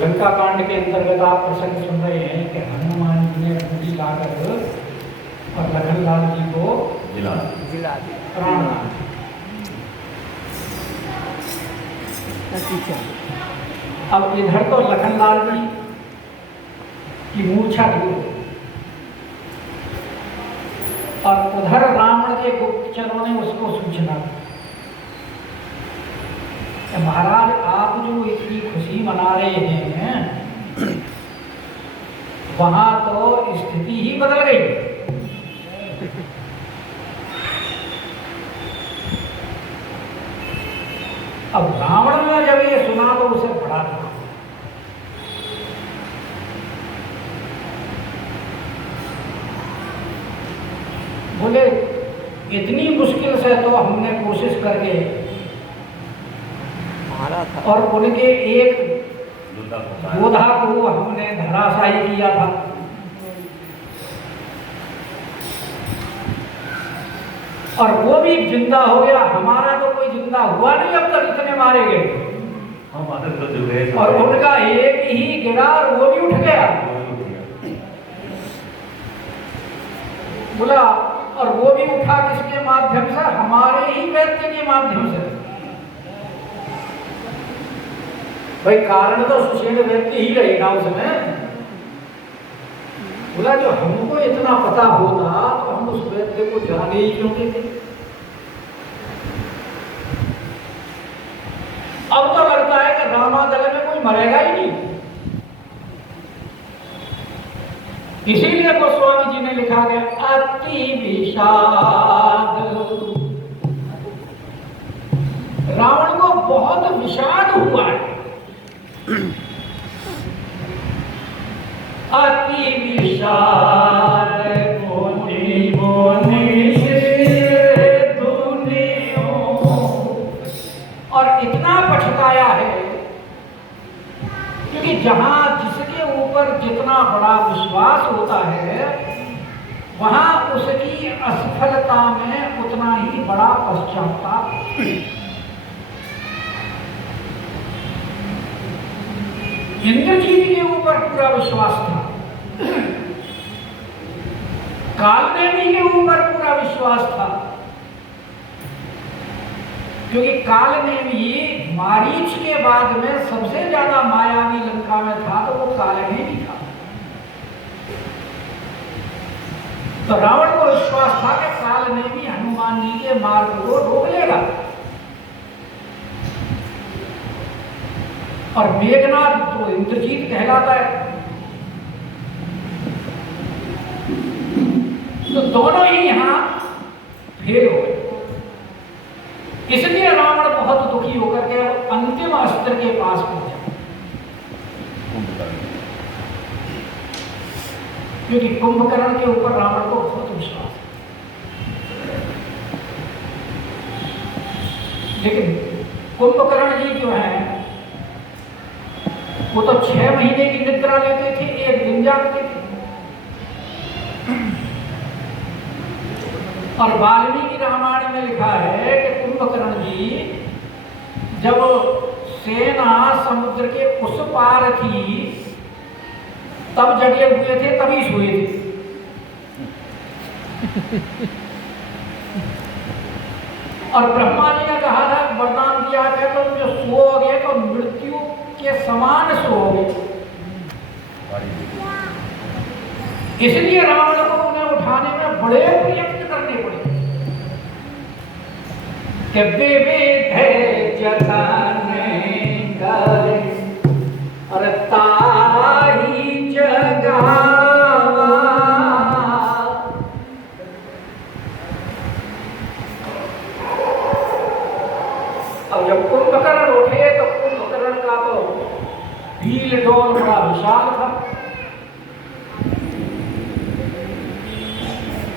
लंका कांड के अंतर्गत आप प्रसंग सुन रहे हैं कि हनुमान जी ने पूंजी लाकर और लखनलाल जी को जिला प्राण। अब इधर तो लखनलाल जी की मूर्छा दूर और उधर रावण के गुप्तचरों ने उसको सूचना दी। महाराज आप जो इतनी खुशी मना रहे हैं वहां तो स्थिति ही बदल गई। अब रावण ने जब ये सुना तो उसे बड़ा था। बोले इतनी मुश्किल से तो हमने कोशिश करके और उनके एक योद्धा को हमने धराशायी किया था, और वो भी जिंदा हो गया। हमारा तो कोई जिंदा हुआ नहीं अब तक, इतने मारे गए और उनका एक ही गिरा और वो भी उठ गया। बोला और वो भी उठा किसके माध्यम से? हमारे ही वैद्य के माध्यम से। भाई कारण तो सुशील व्यक्ति ही रहेगा उसमें। बोला जो हमको इतना पता होता तो हम उस व्यक्ति को जाने ही क्यों देते। अब तो लगता है कि रामादल में कोई मरेगा ही नहीं। इसीलिए गोस्वामी जी ने लिखा गया अति विषाद। रावण को बहुत विषाद हुआ है। अति विषाद मोनि मोनि और इतना पछताया है क्योंकि जहां जिसके ऊपर जितना बड़ा विश्वास होता है वहां उसकी असफलता में उतना ही बड़ा पश्चाताप। इंद्रजीत के ऊपर पूरा विश्वास था, कालनेमी के ऊपर पूरा विश्वास था, क्योंकि कालनेमी मारीच के बाद में सबसे ज्यादा मायावी लंका में था तो वो कालनेमी था। तो रावण को विश्वास था कि कालनेमी हनुमान जी के मार्ग को रोक लेगा। और मेघनाथ तो इंद्रजीत कहलाता है। तो दोनों ही यहां फेल हो गए। इसलिए रावण बहुत दुखी होकर के अंतिम अस्त्र के पास पहुंचा, क्योंकि कुंभकर्ण के ऊपर रावण को बहुत विश्वास है। लेकिन कुंभकर्ण जी जो है वो तो 6 महीने की निद्रा लेते थे, एक दिन जागते थे। और वाल्मीकि रामायण में लिखा है कि कुंभकर्ण जी जब सेना समुद्र के उस पार थी तब जगे हुए थे, तभी सोए थे। और ब्रह्मा जी ने कहा था, वरदान दिया कि तुम जो सोओगे तो मृत्यु के समान सोओगे। इसलिए रावण को उन्हें उठाने में बड़े प्रयत्न करने पड़े। कि विविध जतन करे और ताही जगावा। अब जब कुंभकर्ण उठे तो कुंभकर्ण का तो भील डोल बड़ा विशाल था।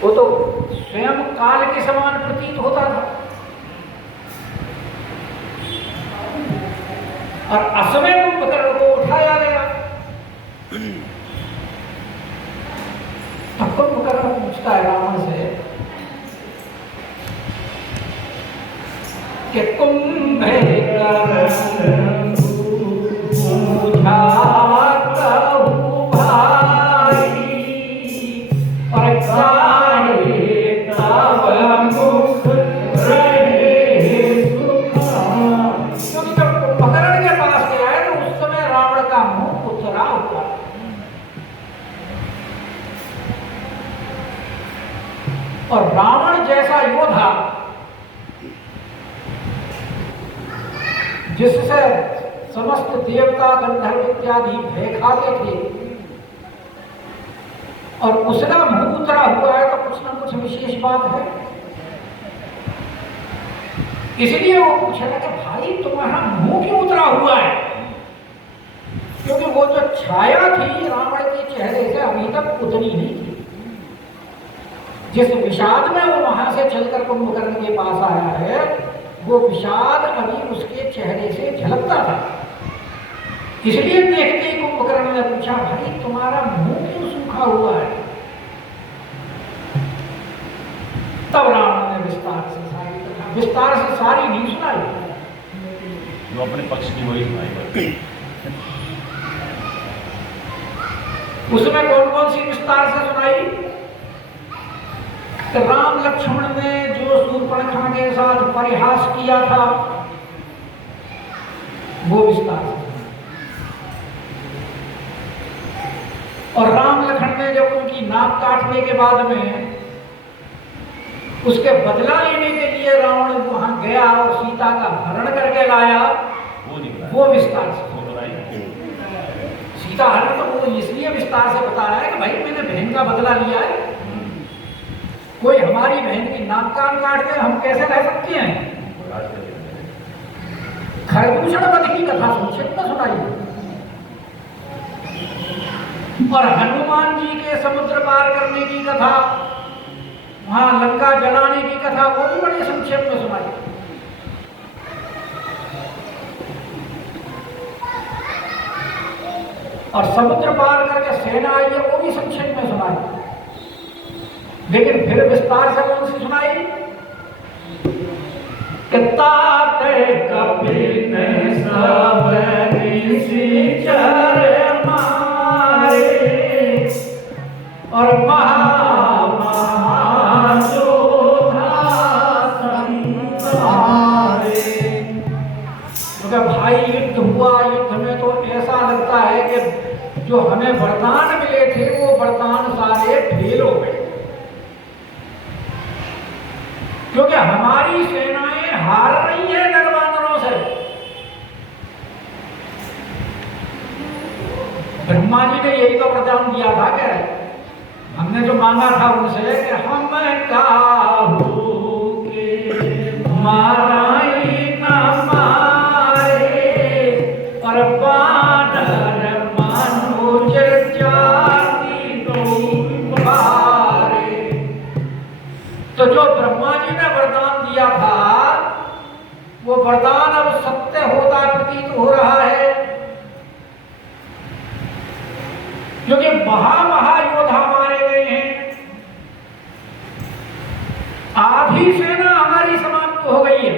वो तो स्वयं काल के समान प्रतीत होता था। और असमय कुंभकर्ण को उठाया गया। तब कुंभकर्ण पूछता है रावण से कि कुंभकर्ण पूछा योद्धा जिससे समस्त देवता गंधर्व इत्यादि भय खाते थे और उसका मुंह उतरा हुआ है तो कुछ ना कुछ विशेष बात है। इसलिए वो पूछ रहा कि भाई तुम्हारा मुंह क्यों उतरा हुआ है? क्योंकि वो जो छाया थी रावण के चेहरे से अभी तक उतनी नहीं थी। जिस विषाद में वो वहां से चलकर कुंभकर्ण के पास आया है वो विषाद अभी उसके चेहरे से झलकता था। इसलिए देखते ही कुंभकर्ण ने पूछा, भाई तुम्हारा मुंह क्यों सूखा हुआ है? तब रावण ने विस्तार से सारी नहीं सुनाई, जो अपने पक्ष की वही सुनाई। उसमें कौन कौन सी विस्तार से सुनाई? राम लक्ष्मण ने जो शूर्पणखा के साथ परिहास किया था वो विस्तार से, और राम लक्ष्मण ने जब उनकी नाक काटने के बाद में उसके बदला लेने के लिए रावण वहां गया और सीता का हरण करके लाया वो विस्तार से। सीता हरण तो वो इसलिए विस्तार से बता रहा है कि भाई मैंने बहन का बदला लिया है। कोई हमारी बहन की नाक कान काट के हम कैसे रह सकते हैं? खरदूषण वध की कथा संक्षिप्त में सुनाई, और हनुमान जी के समुद्र पार करने की कथा, वहां लंका जलाने की कथा वो भी बड़े संक्षेप में सुनाई। और समुद्र पार करके सेना आई है वो भी संक्षेप में सुनाई। लेकिन फिर विस्तार से कौन सी सुनाई? कपिल ने सब निशाचर मारे और भाई युद्ध हुआ। युद्ध में तो ऐसा लगता है कि जो हमें वरदान मिले थे वो वरदान सारे फेल हो गए, क्योंकि हमारी सेनाएं हार रही है नरवानरों से। ब्रह्मा जी ने यही तो वरदान दिया था कि हमने जो मांगा था उनसे कि हम काहू के माराई ना मारे और बानर मानुज जाति दो मारे। तो जो ब्रह्मा जी ने वरदान दिया था वो वरदान अब सत्य होता प्रतीत हो रहा है, क्योंकि महायोद्धा मारे गए हैं। आधी सेना हमारी समाप्त हो गई है,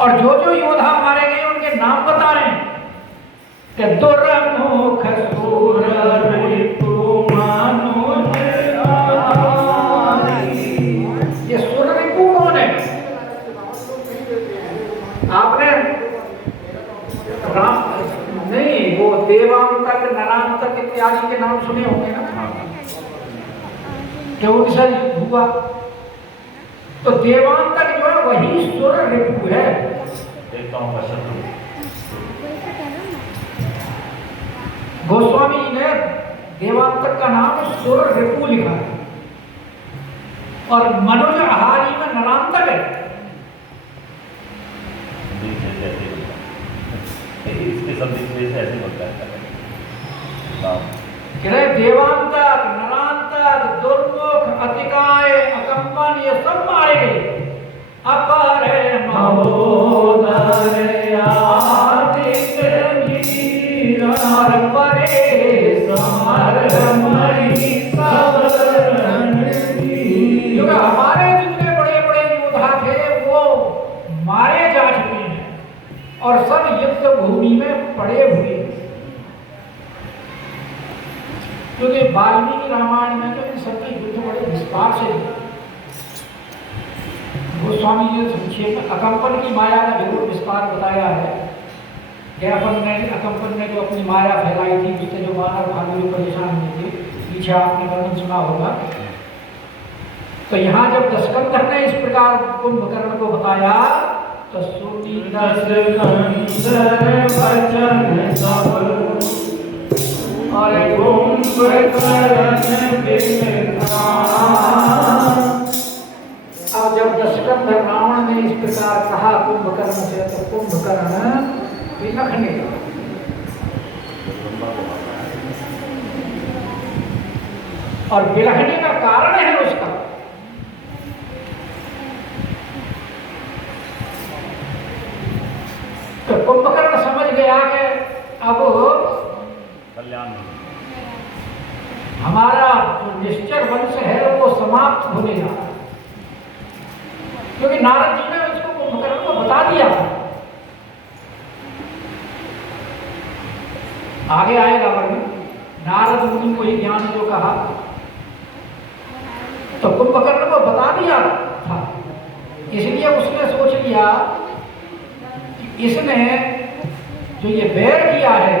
और जो जो योद्धा मारे गए उनके नाम बता रहे हैं कि दुर्मुख सूर रिपु मानुज। ये सूर रिपु कौन है? आपने राम नहीं, वो देवांतक नरांतक इत्यादि के नाम सुने होंगे ना, जो उनसे युद्ध हुआ। तो देवांतक जो है वही सुर रिपु है। गोस्वामी जी ने देवांतक का नाम सुर रिपु लिखा है, और मनुज आहारी में नरांतक है। इसके सब से ऐसे बनता है देवांतक, नरांतक, दुर्मुख, अतिकाय, अकंपन ये सब मारे गए। अपर महोदर आदित्य वीर और परे समर मणि सब रणवीर। हमारे जितने बड़े बड़े योद्धा थे वो मारे जा चुके हैं और सब युद्ध भूमि में पड़े हुए हैं। क्योंकि वाल्मीकि रामायण में तो इन सबके युद्ध बड़े विस्तार से गोस्वामी जी संक्षेप में अकंपन की माया का जरूर विस्तार बताया है कि अकंपन ने जो अपनी माया फैलाई थी, जिससे जो मानव भालू परेशान हुए थे, पीछे आपने वर्णन सुना होगा। तो यहाँ जब दशकंधर ने इस प्रकार कुंभकर्ण को बताया तो सुनी दशकंधर वचन सब और कुंभकर्ण बिलखा। अब जब दशकंधर रावण ने इस प्रकार कहा कुंभकर्ण से तो कुंभकर्ण बिलखने लगा। और बिलखने का कारण है उसका तो कुंभकर्ण समझ गया कि अब कल्याण हमारा जो निश्चर वंश है वो समाप्त होने जा रहा है, क्योंकि नारद जी ने उसको कुंभकर्ण को बता दिया था। आगे आएगा वर्णन, नारद मुनि को ही ज्ञान जो कहा तो कुंभकर्ण को बता दिया था, इसलिए उसने सोच लिया कि इसने जो ये बैर किया है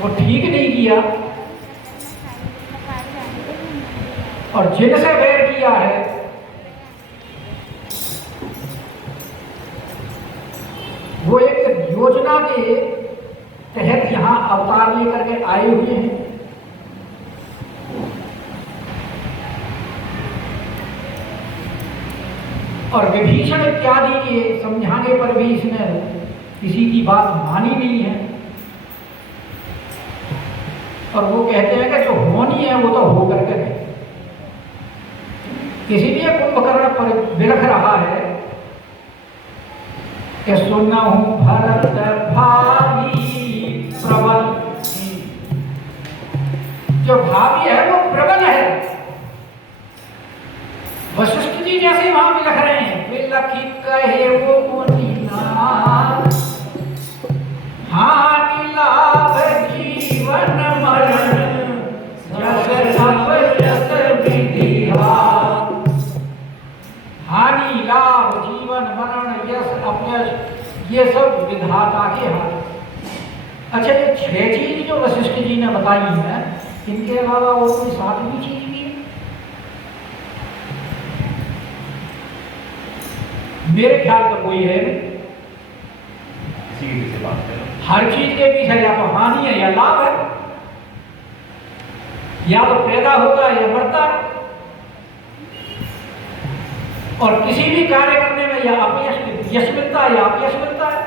वो ठीक नहीं किया, और जिनसे बैर किया है वो एक योजना के तहत यहाँ अवतार लेकर के आए हुए हैं। और विभीषण इत्यादि के समझाने पर भी इसने किसी की बात मानी नहीं है, और वो कहते हैं कि जो होनी है वो तो हो करके नहीं। इसीलिए कुंभकर्ण पर बिलख रहा है कि सुनहु भरत भावी प्रबल, जो भावी है वो प्रबल है। वशिष्ठ जी जैसे वहां बिलख रहे हैं, बिलखी कहे वो मुनिनाथ, हानि लाभ जीवन मरण जस सब जस विधिहा। हानि लाभ जीवन मरण यश अपयश ये सब विधाता के हाथ। अच्छा, ये 6 चीज जो वशिष्ठ जी ने बताई है, इनके अलावा और कोई 7वीं चीज भी है? मेरे ख्याल का कोई है नहीं। किसी की किसी बात करें, हर चीज के पीछे या तो हानि है या लाभ है, या तो पैदा होता है या मरता है, और किसी भी कार्य करने में या अपयश यश मिलता है या अपयश मिलता है।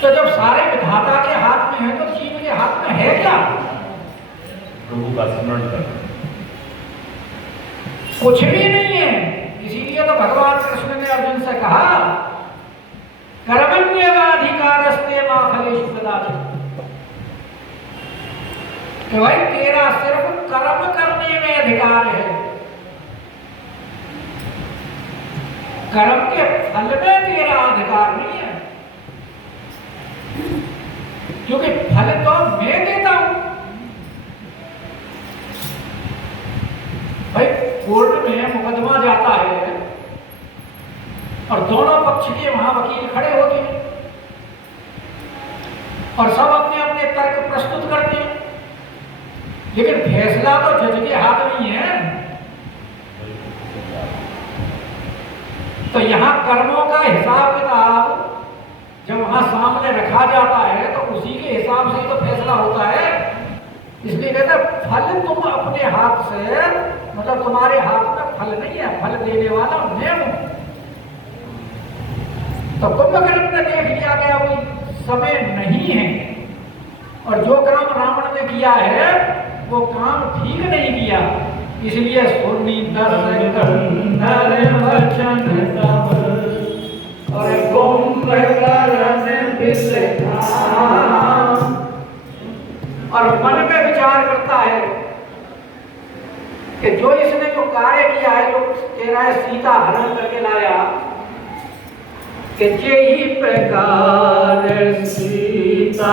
तो जब सारे विधाता के हाथ में है तो जीव के हाथ में है क्या? प्रभु का स्मरण कर, कुछ भी नहीं है। इसीलिए तो भगवान कृष्ण ने अर्जुन से कहा कर्मण्येवाधिकारस्ते मा फलेषु कदाचित्, कि भाई तेरा सिर्फ कर्म करने में अधिकार है, कर्म के फल में तेरा अधिकार नहीं है, क्योंकि फल तो मैं देता हूं। भाई कोर्ट में मुकदमा जाता है और दोनों पक्ष के वहां वकील खड़े होते हैं और सब अपने अपने तर्क प्रस्तुत करते हैं, लेकिन फैसला तो जज के हाथ में ही है। तो यहाँ कर्मों का हिसाब किताब जब वहां सामने रखा जाता है तो उसी के हिसाब से ही तो फैसला होता है। इसलिए कहते फल तुम अपने हाथ से, मतलब तुम्हारे हाथ में फल नहीं है, फल देने वाला मैं हूं। तो कुंभकर्ण ने देख लिया कि अब समय नहीं है, और जो काम रावण ने किया है वो काम ठीक नहीं किया, इसलिए सुनी दशकंधर वचन तब और कुंभकर्ण बिलखा। और मन में विचार करता है कि जो इसने जो कार्य किया है, जो कह रहा है सीता हरण करके लाया, कि यही प्रकार सीता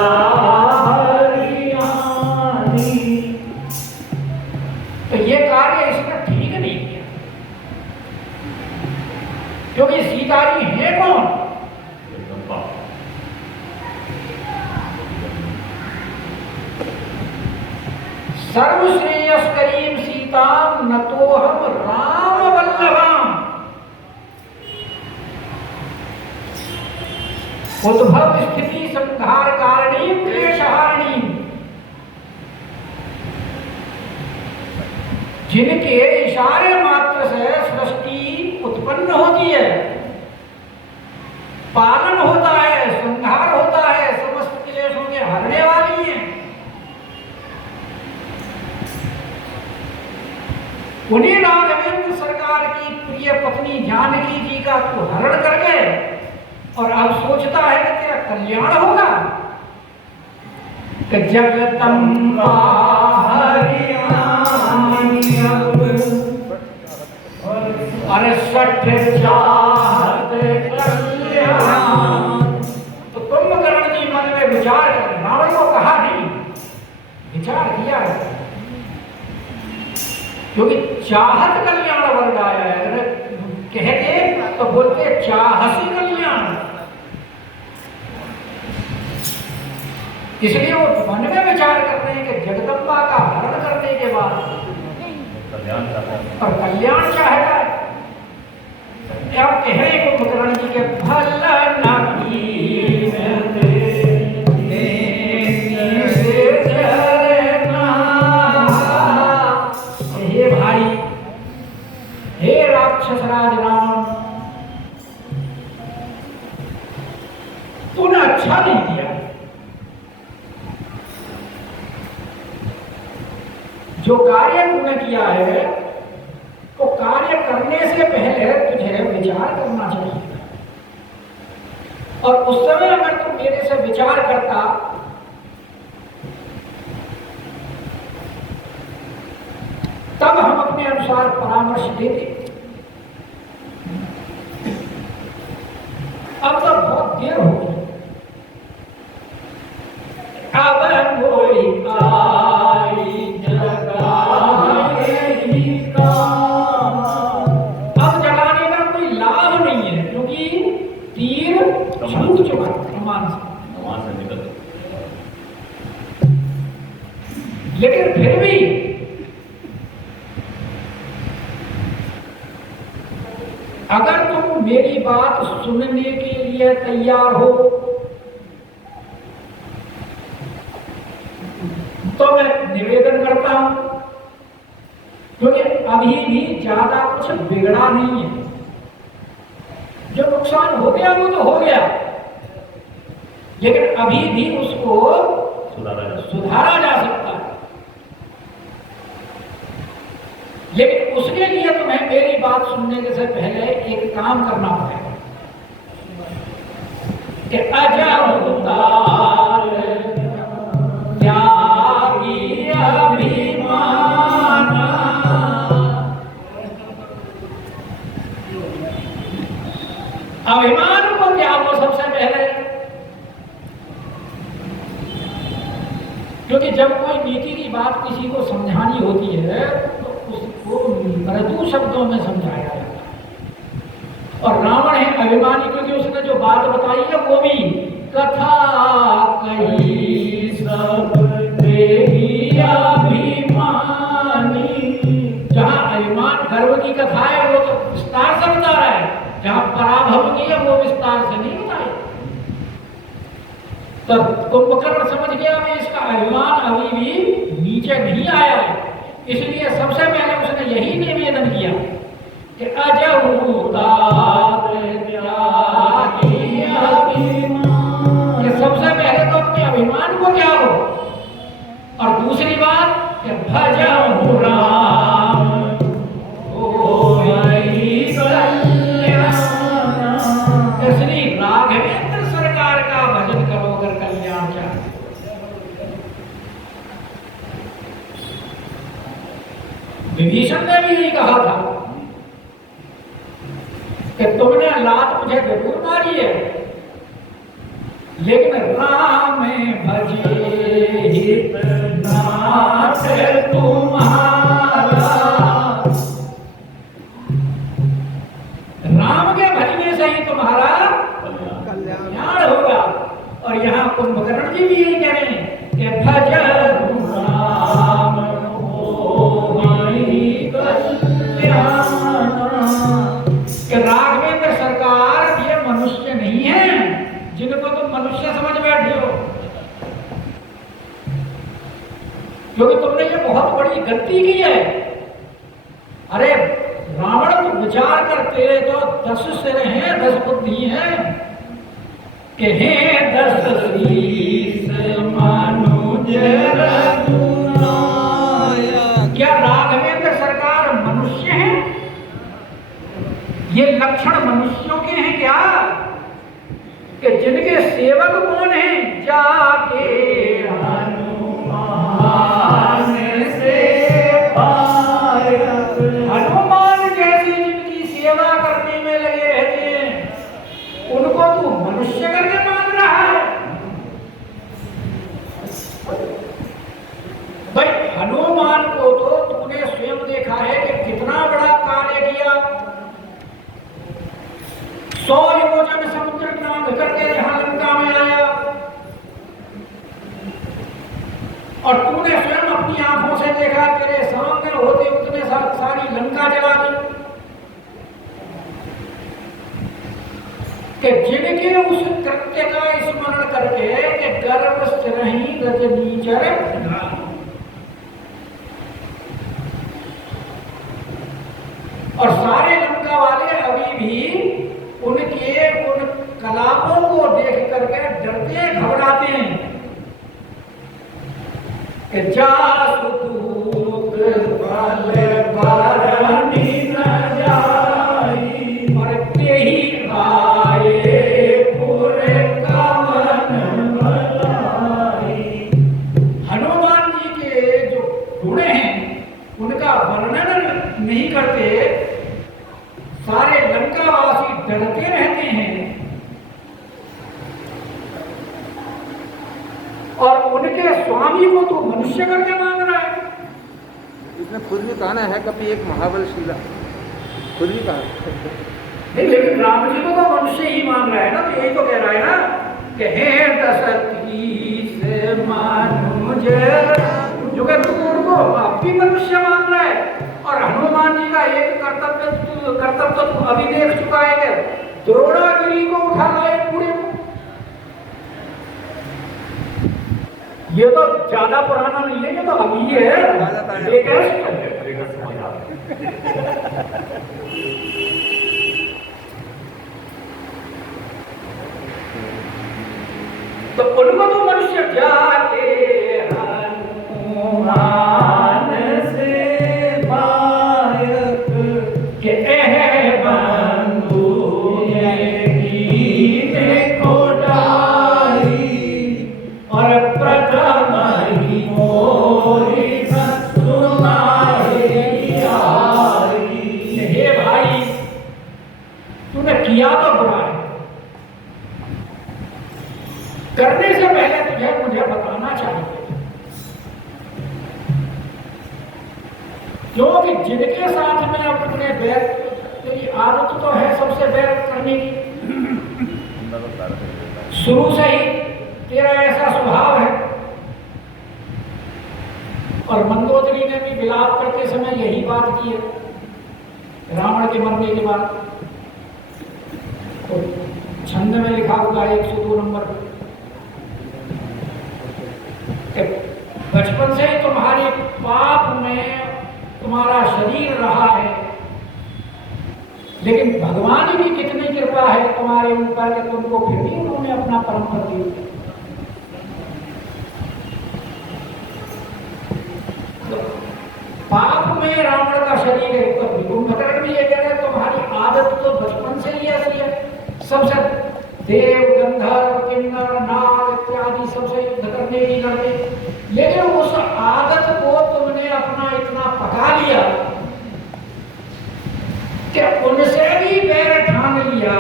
हरियाणी, तो ये कार्य इसने ठीक नहीं किया, क्योंकि सीता जी है कौन? सर्वश्रेयस्करीं सीतां नतोऽहं राम वल्लभाम्। उद्भव स्थिति संहार कारणीं क्लेशहारिणीं। जिनके इशारे मात्र से सृष्टि उत्पन्न होती है, पालन होता है, संहार होता है, समस्त क्लेशों के हरने वाली है, उन्हीं राघवेंद्र सरकार की प्रिय पत्नी जानकी जी का तू हरण करके और अब सोचता है कि तेरा कल्याण होगा। कि जगदम्बा अरे सठ चाहत कल्याण। तो कुंभकर्ण जी मन में विचार कर, रावण को कहा नहीं, विचार किया है, क्योंकि चाहत कल्याण वर्ग आया है। अगर कहते तो बोलते चाहसी कल्याण। इसलिए वो मन में विचार कर रहे हैं कि जगदम्बा का हरण करने के बाद और कल्याण चाहता है। अब कह रहे कुंभकर्ण जी के फल हे भाई, हे राक्षसराज रावण, तूने अच्छा नहीं किया। जो कार्य तूने किया है तो कार्य करने से पहले तुझे विचार करना चाहिए, और उस समय अगर तू मेरे से विचार करता तब हम अपने अनुसार परामर्श देते। अब तो बहुत देर हो गई। अब कोई आई जगाएगी काम। अब जगाने का कोई लाभ नहीं है, क्योंकि तीर छूट चुका कमान से निकल। लेकिन फिर भी अगर तुम मेरी बात सुनने के लिए तैयार हो तो मैं निवेदन करता हूं, क्योंकि अभी भी ज्यादा कुछ बिगड़ा नहीं है। जो नुकसान हो गया वो तो हो गया, लेकिन अभी भी उसको सुधारा जा सकता है। लेकिन उसके लिए तुम्हें मेरी बात सुनने के से पहले एक काम करना पड़ेगा कि अजउतार त्यागी अभिमान। अभिमान को त्यागो सबसे पहले, क्योंकि जब कोई नीति की बात किसी को समझानी होती है उसको मृदु शब्दों में समझाया जाता है। और रावण है अभिमानी, क्योंकि उसने जो बात बताई है वो भी कथा कही सब देही अभिमानी। जहां अभिमान गर्व की कथा है वो तो विस्तार से बता रहा है, जहां पराभव की है वो विस्तार से नहीं बताया। तो कुंभकर्ण समझ गया कि इसका अभिमान अभी भी नीचे नहीं आया है, इसलिए सबसे पहले उसने यही निवेदन किया कि अजउतार त्यागी अभिमान। सबसे पहले तो अपने अभिमान को त्यागो, और दूसरी बात कि भजहु राम होई कल्याण। श्री राघवेंद्र सरकार का भजन करो अगर कल्याण चाहते। विभीषण ने भी यही कहा था कि तुमने लात मुझे जरूर मारी है, लेकिन राम भजे हितनाथ तुम्हारा। राम के भजने से ही तुम्हारा कल्याण होगा। और यहाँ कुंभकर्ण जी भी यही कह रहे हैं कि भज राम तुमने ये बहुत बड़ी गलती की है। अरे रावण, तो विचार कर, तेरे तो 10 सिर हैं, 10 बुद्धि हैं, कि हैं 10 शीश मनुज रघुनायक। क्या राघवेंद्र सरकार मनुष्य हैं? ये लक्षण मनुष्यों के हैं क्या? कि जिनके सेवक कौन हैं? जाके हनुमान से हनुमान जैसी जिनकी सेवा करने में लगे रहते हैं, उनको तू मनुष्य करके मान रहा है? भाई हनुमान को तो तूने स्वयं देखा है कि कितना बड़ा कार्य किया। 100 योजन समुद्र नांग करके यहां लंका में आया, और तूने स्वयं अपनी आंखों से देखा, तेरे सामने होते उतने सारी लंका जला दी। कि जिनके उस कृत्य का स्मरण करके कि गर्भ स्थिरहि रजनीचर, और सारे लंका वाले अभी भी उनके उन कलापों को देख करके डरते घबराते हैं कि जासु दूत बल बरनी न जाई, और तेहि आए पुर कवन भलाई। हनुमान जी के जो गुण हैं उनका वर्णन नहीं करते, सारे लंकावासी डरते रहते हैं, और उनके स्वामी को तो मनुष्य करके मांग रहा है। इसने खुद भी कहा ना है कभी एक महाबलशीला, खुद भी कहा नहीं, लेकिन राम जी को तो मनुष्य ही मान रहा है ना, तो यही तो कह रहा है ना कि हे दशरथी से मनुज, जो कि तू उनको आप भी मनुष्य मान रहा है। और हनुमान जी का एक कर्तव्य तो तू अभी देख चुका है कि द्रोणागिरी को उठा लाए पूरे को। ये तो ज्यादा पुराना नहीं है, ये तो अभी है, लेटेस्ट। तो उनको तो मनुष्य जाके हनुमान से पायक के बंधु को डाई, और प्रथम ही मोरी सुनाई। हे भाई, तूने किया तो बुरा है, करने से पहले तुझे मुझे बताना चाहिए, क्योंकि जिनके साथ में अपने बैर, तेरी आदत तो है सबसे बैर करने की, शुरू से ही तेरा ऐसा स्वभाव है। और मंदोदरी ने भी विलाप करते समय यही बात की है रावण के मरने के बाद। तो छंद में लिखा हुआ है 102 नंबर पे, बचपन से ही तुम्हारे पाप में तुम्हारा शरीर रहा है, लेकिन भगवान की कितनी कृपा है तुम्हारे ऊपर कि तुमको फिर भी उन्होंने अपना परम पद दिया। पाप में रावण का शरीर है, तो कुंभकर्ण भी ये कह रहे तुम्हारी आदत तो बचपन से ही ऐसी है, सबसे देव गंधर्व किन्नर नाग इत्यादि सबसे युद्ध करने की लड़ते, लेकिन उस आदत को तुमने अपना इतना पका लिया कि उनसे भी बैर ठान लिया।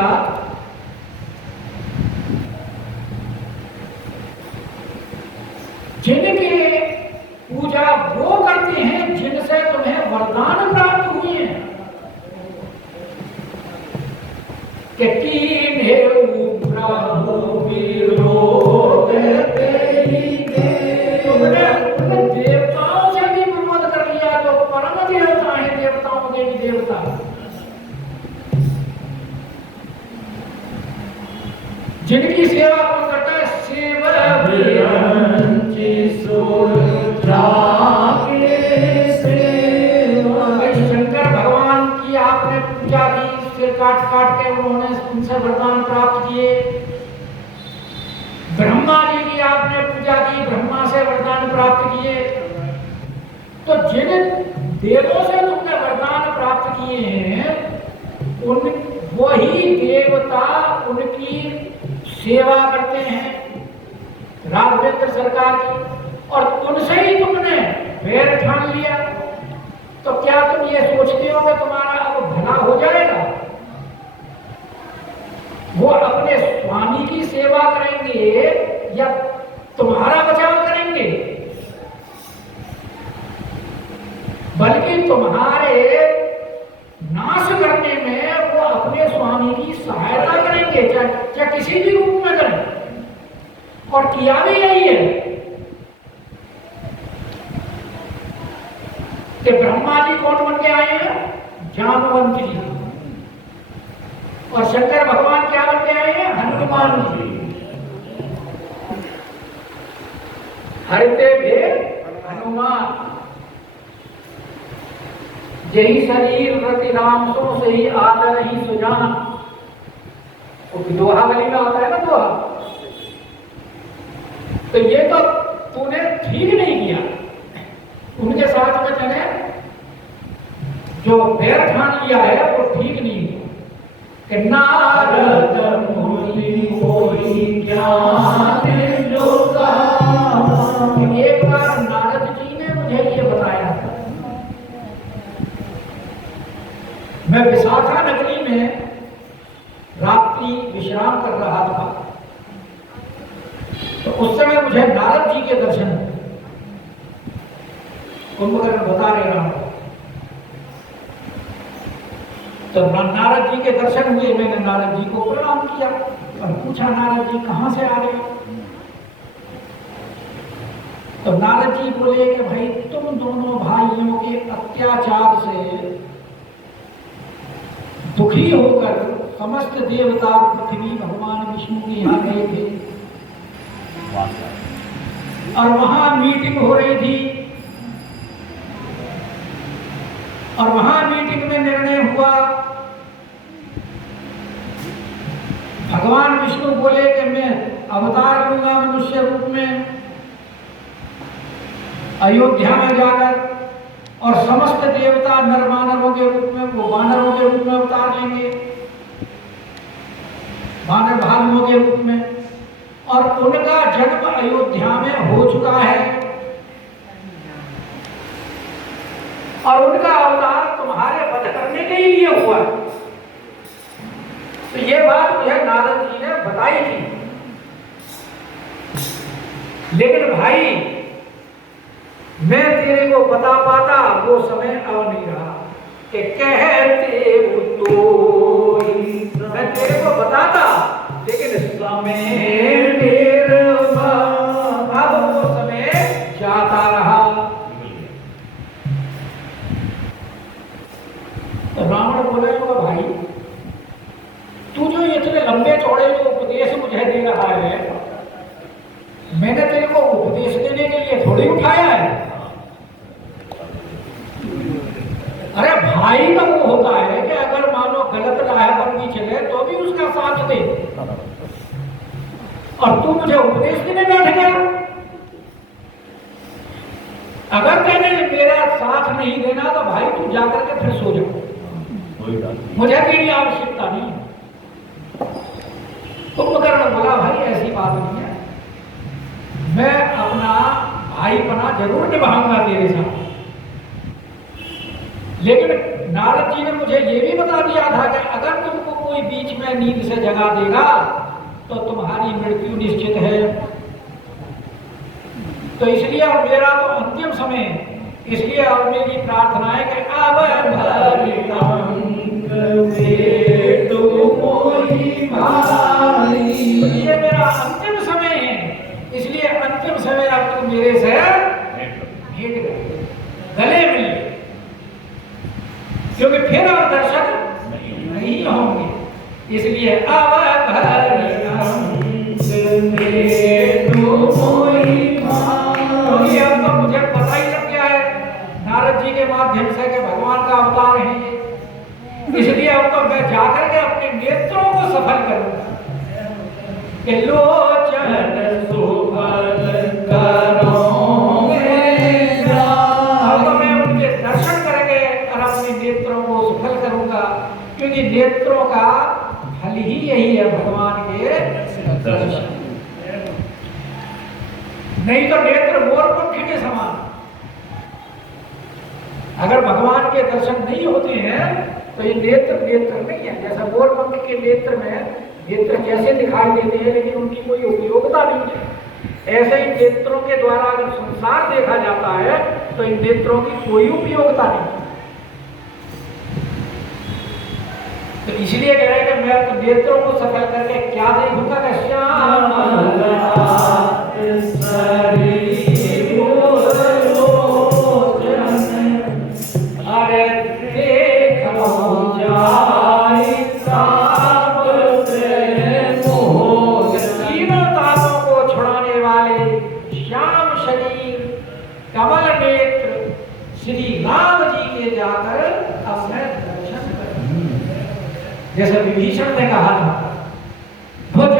जिनकी पूजा वो करते हैं जिनसे तुम्हें वरदान प्राप्त हुए हैं कि तीन प्रभु विरोध तुमने देवताओं से भी विरोध कर लिया, तो परम देवता है, देवताओं के भी देवता। जिनकी सेवा कौन करता है? सेवा तो जिन देवों से तुमने वरदान प्राप्त किए हैं उन वही देवता उनकी सेवा करते हैं राघवेंद्र सरकार की, और उनसे ही तुमने वैर ठान लिया। तो क्या तुम ये सोचते हो कि तुम्हारा अब भला हो जाएगा? वो अपने स्वामी की सेवा करेंगे या तुम्हारा बचाव करेंगे? बल्कि तुम्हारे नाश करने में वो अपने स्वामी की सहायता करेंगे, चाहे किसी भी रूप में करें। और किया भी यही है कि ब्रह्मा जी कौन बन के आए हैं? जामवंत जी। और शंकर भगवान क्या बन के आए हैं? हनुमान जी। हरते भेद हनुमान, यही शरीर रति राम सो से ही आदर ही सुजान। वो दोहा गली में आता है ना दोहा। तो ये तो तूने ठीक नहीं किया, उनके साथ में चले जो वैर ठान लिया है वो ठीक नहीं किया। कि नारद मुनि कोई ज्ञान जोगा। एक बार नारद जी ने मुझे ये बताया था, मैं विशाखा नगरी में रात्रि विश्राम कर रहा था, तो उस समय मुझे नारद जी के दर्शन हुए। कुंभकर्ण बता रहा हूं। तो नारद जी के दर्शन हुए, मैंने नारद जी को प्रणाम किया और पूछा नारद जी कहां से आ रहे हो? तो नारद जी बोले कि भाई तुम दोनों भाइयों के अत्याचार से दुखी होकर समस्त देवता पृथ्वी भगवान विष्णु के यहाँ गए थे और वहां मीटिंग हो रही थी, और वहां मीटिंग में निर्णय हुआ, भगवान विष्णु बोले कि मैं अवतार लूंगा मनुष्य रूप में अयोध्या में जाकर, और समस्त देवता नर वानरों के रूप में, वो वानरों के रूप में अवतार लेंगे, वानर भालुओं के रूप में, और उनका जन्म अयोध्या में हो चुका है, और उनका अवतार तुम्हारे वध करने के ही लिए हुआ है। तो ये बात मुझे नारद जी ने बताई थी। लेकिन भाई मैं तेरे को बता पाता, वो समय अब नहीं रहा कि कहते तो मैं तेरे को बताता, लेकिन समय अब वो समय जाता रहा। तो रावण बोले भाई तू जो इतने लंबे चौड़े जो उपदेश मुझे दे रहा है, मैंने तेरे को उपदेश देने के लिए थोड़ी उठाया है। अरे भाई का वो होता है कि अगर मानो गलत राह पर भी चले तो भी उसका साथ दे, और तू मुझे उपदेश देने बैठ गया। अगर तेने मेरा साथ नहीं देना तो भाई तू जाकर के फिर सो जा, मुझे तेरी आवश्यकता नहीं। कुंभकर्ण बोला भाई ऐसी बात नहीं है, मैं अपना भाईपना जरूर निभाऊंगा तेरे साथ। लेकिन नारद जी ने मुझे ये भी बता दिया था कि अगर तुमको कोई बीच में नींद से जगा देगा तो तुम्हारी मृत्यु निश्चित है। तो इसलिए अब मेरा तो अंतिम समय, इसलिए अब मेरी प्रार्थना है कि अब ये मेरा अंतिम समय है, इसलिए अंतिम समय अब तुम मेरे से भेंट गले मिल, क्योंकि फिर अब दर्शन नहीं होंगे। इसलिए अब अब तो मुझे पता ही लग गया है नारद जी के माध्यम से कि भगवान का अवतार है ये, इसलिए अब तो मैं जाकर के अपने नेत्रों को सफल करूंगा कि लोचन सुफल करो। अब तो क्योंकि नेत्रों का फल ही यही है भगवान के दर्शन। नहीं तो नेत्र मोरपंख के समान। अगर भगवान के दर्शन नहीं होते हैं तो ये नेत्र नेत्र नहीं है। जैसा मोरपंख के नेत्र में नेत्र कैसे दिखाई देते हैं लेकिन उनकी कोई उपयोगिता नहीं है, ऐसे ही नेत्रों के द्वारा अगर संसार देखा जाता है तो इन नेत्रों की कोई उपयोगिता नहीं। तो इसलिए कह रहे हैं कि मैं तो नेत्रों को सफल करके क्या देखूंगा कि श्याम अरे देखो जाई साब तीनों तापों को छुड़ाने वाले श्याम शरीर कमल नेत्र श्री राम जी के जाकर अब मैं दर्शन करूं। जैसे विभीषण ने कहा था भुज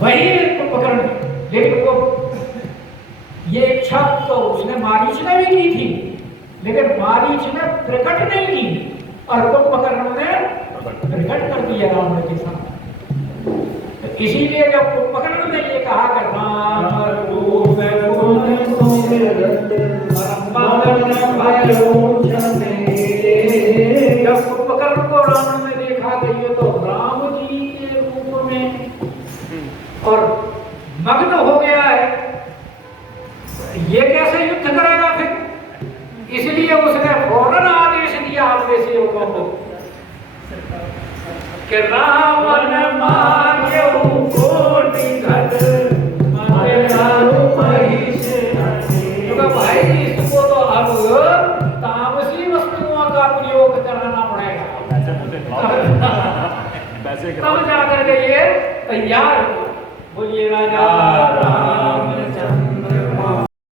वही कुंभकर्ण, लेकिन वो ये इच्छा तो उसने मारीच ने भी की थी लेकिन मारीच ने प्रकट नहीं की और कुंभकर्ण ने प्रकट कर दिया रावण के साथ। तो इसीलिए जब कुंभकर्ण ने ये कहा कि राम रूप जब कुंभकर्ण को रावण ने देखा कि ये तो राम जी के रूप में और मग्न हो गया है, ये कैसे युद्ध करेगा फिर? इसलिए उसने फौरन आदेश दिया अपने सेवकों को कि रावण मांगे कोटि घट तो भाई इसको तो अब तामसी वस्तुओं का प्रयोग कराना पड़ेगा तब जाकर के ये तैयार हो। बोलिए राजा राम